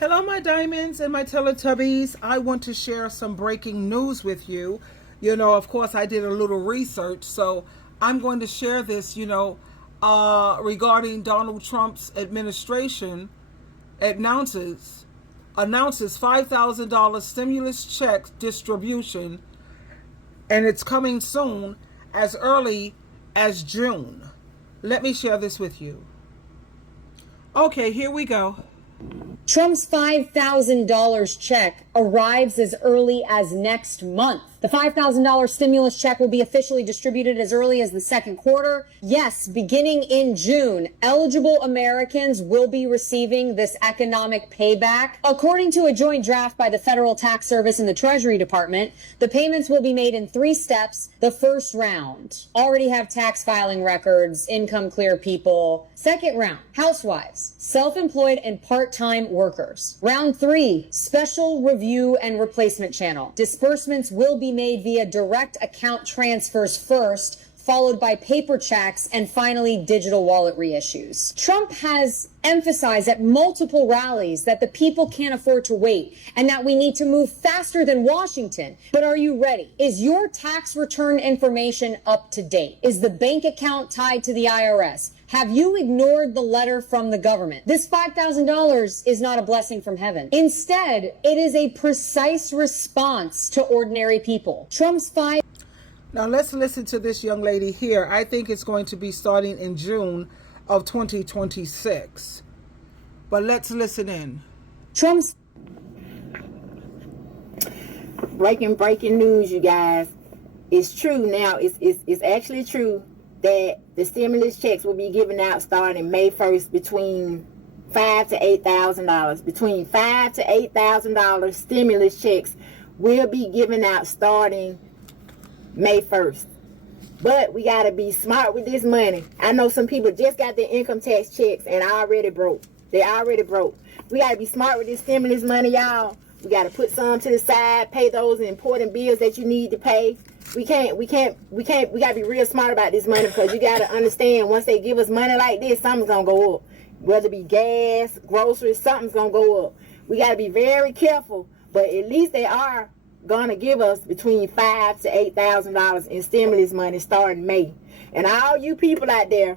Hello, my diamonds and my Teletubbies. I want to share some breaking news with you. Of course, I did a little research, so I'm going to share this, regarding Donald Trump's administration announces $5,000 stimulus check distribution, and it's coming soon, as early as June. Let me share this with you. Okay, here we go. Trump's $5,000 check arrives as early as next month. The $5,000 stimulus check will be officially distributed as early as the second quarter. Yes, beginning in June, eligible Americans will be receiving this economic payback. According to a joint draft by the Federal Tax Service and the Treasury Department, the payments will be made in 3 steps. The first round, already have tax filing records, income clear people. Second round, housewives, self-employed and part-time workers. Round 3, special review and replacement channel. Disbursements will be made via direct account transfers first, followed by paper checks, and finally digital wallet reissues. Trump has emphasized at multiple rallies that the people can't afford to wait and that we need to move faster than Washington. But are you ready? Is your tax return information up to date? Is the bank account tied to the IRS? Have you ignored the letter from the government? This $5,000 is not a blessing from heaven. Instead, it is a precise response to ordinary people. Now let's listen to this young lady here. I think it's going to be starting in June of 2026. But let's listen in. Trump's breaking news, you guys. It's true now. It's actually true that the stimulus checks will be given out starting May 1st between $5,000 to $8,000. Between $5,000 to $8,000 stimulus checks will be given out starting May 1st. But we got to be smart with this money. I know some people just got their income tax checks and already broke. They already broke. We got to be smart with this stimulus money, y'all. We got to put some to the side, pay those important bills that you need to pay. We got to be real smart about this money, because you got to understand, once they give us money like this, something's going to go up. Whether it be gas, groceries, something's going to go up. We got to be very careful, but at least they are going to give us between $5,000 to $8,000 in stimulus money starting May. And all you people out there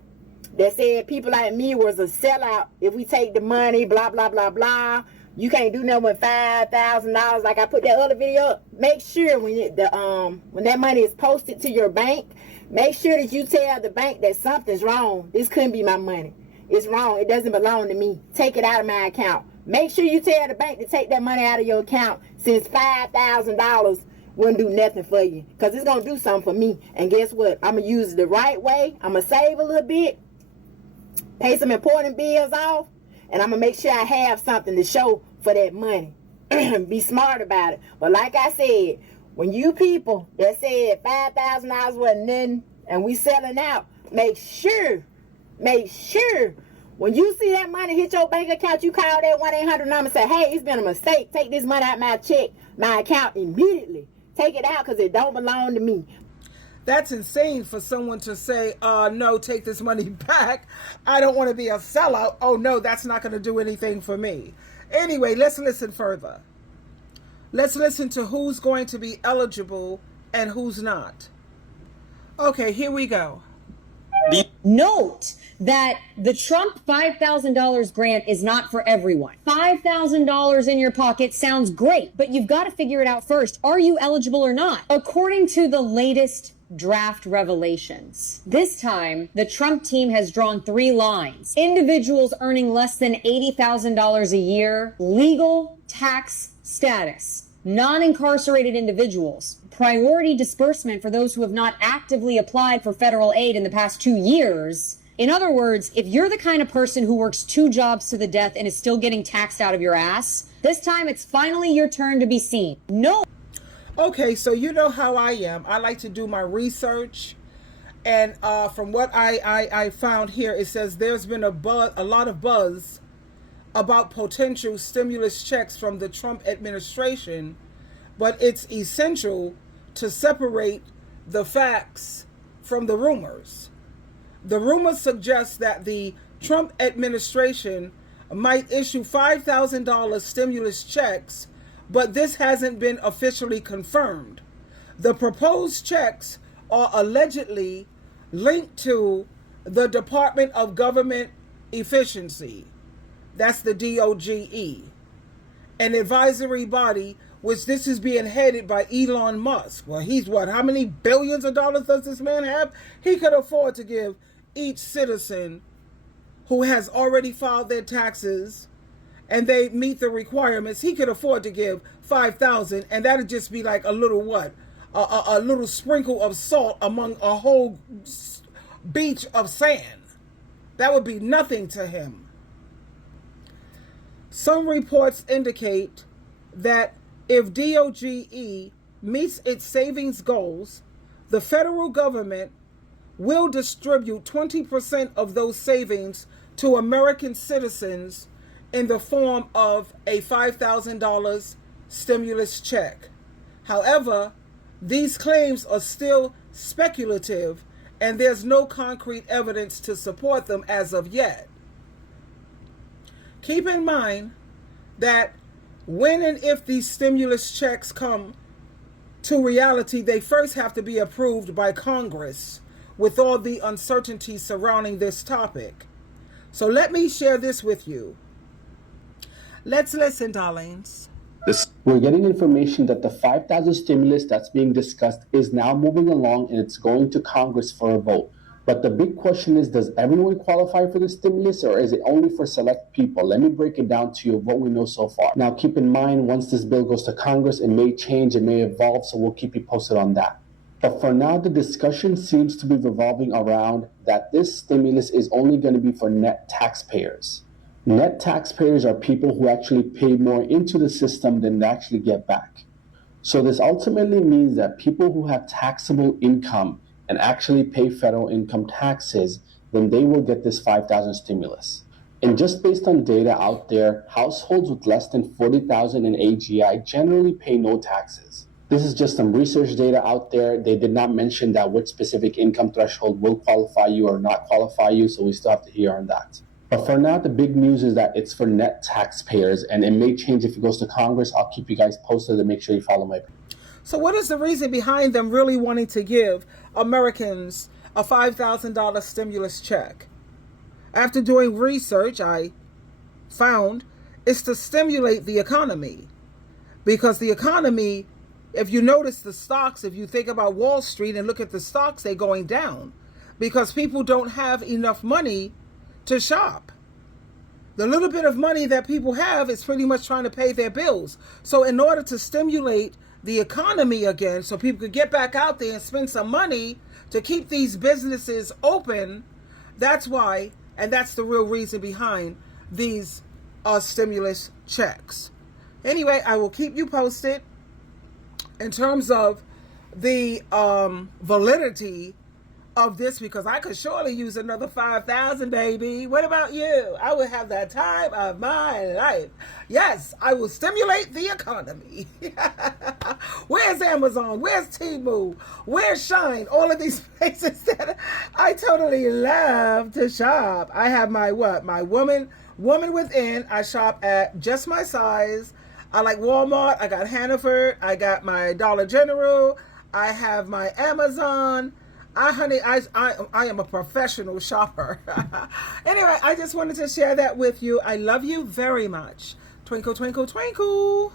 that said people like me was a sellout if we take the money, blah, blah, blah, blah. You can't do nothing with $5,000. Like I put that other video up. Make sure when that money is posted to your bank, make sure that you tell the bank that something's wrong. This couldn't be my money. It's wrong. It doesn't belong to me. Take it out of my account. Make sure you tell the bank to take that money out of your account, since $5,000 wouldn't do nothing for you, because it's going to do something for me. And guess what? I'm going to use it the right way. I'm going to save a little bit, pay some important bills off, and I'm going to make sure I have something to show for that money. Be smart about it. But like I said, when you people that said $5,000 wasn't nothing and we selling out, make sure, when you see that money hit your bank account, you call that 1-800 number and say, hey, it's been a mistake. Take this money out my account immediately. Take it out, because it don't belong to me. That's insane for someone to say, no, take this money back. I don't want to be a sellout. Oh, no, that's not going to do anything for me. Anyway, let's listen further. Let's listen to who's going to be eligible and who's not. Okay, here we go. Note that the Trump $5,000 grant is not for everyone. $5,000 in your pocket sounds great, but you've got to figure it out first. Are you eligible or not? According to the latest draft revelations, this time the Trump team has drawn 3 lines. Individuals earning less than $80,000 a year, legal tax status, non-incarcerated individuals, priority disbursement for those who have not actively applied for federal aid in the past 2 years. In other words, if you're the kind of person who works 2 jobs to the death and is still getting taxed out of your ass, this time it's finally your turn to be seen. No. Okay, so you know how I am. I like to do my research. And from what I found here, it says there's been a lot of buzz about potential stimulus checks from the Trump administration, but it's essential to separate the facts from the rumors. The rumors suggest that the Trump administration might issue $5,000 stimulus checks, but this hasn't been officially confirmed. The proposed checks are allegedly linked to the Department of Government Efficiency, that's the DOGE, an advisory body which this is being headed by Elon Musk. Well, he's what? How many billions of dollars does this man have? He could afford to give each citizen who has already filed their taxes and they meet the requirements, he could afford to give $5,000, and that'd just be like a little what? A little sprinkle of salt among a whole beach of sand. That would be nothing to him. Some reports indicate that if DOGE meets its savings goals, the federal government will distribute 20% of those savings to American citizens in the form of a $5,000 stimulus check. However, these claims are still speculative, and there's no concrete evidence to support them as of yet. Keep in mind that when and if these stimulus checks come to reality, they first have to be approved by Congress with all the uncertainty surrounding this topic. So let me share this with you. Let's listen, darlings. We're getting information that the 5,000 stimulus that's being discussed is now moving along and it's going to Congress for a vote. But the big question is, does everyone qualify for the stimulus, or is it only for select people? Let me break it down to you of what we know so far. Now, keep in mind, once this bill goes to Congress, it may change, it may evolve, so we'll keep you posted on that. But for now, the discussion seems to be revolving around that this stimulus is only going to be for net taxpayers. Net taxpayers are people who actually pay more into the system than they actually get back. So this ultimately means that people who have taxable income and actually pay federal income taxes, then they will get this 5,000 stimulus. And just based on data out there, households with less than 40,000 in AGI generally pay no taxes. This is just some research data out there. They did not mention that which specific income threshold will qualify you or not qualify you, so we still have to hear on that. But for now, the big news is that it's for net taxpayers, and it may change if it goes to Congress. I'll keep you guys posted and make sure you follow my. So what is the reason behind them really wanting to give Americans a $5,000 stimulus check? After doing research, I found it's to stimulate the economy. Because the economy, if you notice the stocks, if you think about Wall Street and look at the stocks, they're going down. Because people don't have enough money to shop. The little bit of money that people have is pretty much trying to pay their bills. So in order to stimulate the economy again, so people could get back out there and spend some money to keep these businesses open, that's why, and that's the real reason behind these stimulus checks. Anyway, I will keep you posted in terms of the validity of this, because I could surely use another 5,000, baby. What about you? I would have that time of my life. Yes, I will stimulate the economy. Where's Amazon? Where's Temu? Where's Shine? All of these places that I totally love to shop. I have my what? My woman within. I shop at just my size. I like Walmart. I got Hannaford. I got my Dollar General. I have my Amazon. I am a professional shopper. Anyway, I just wanted to share that with you. I love you very much. Twinkle, twinkle, twinkle.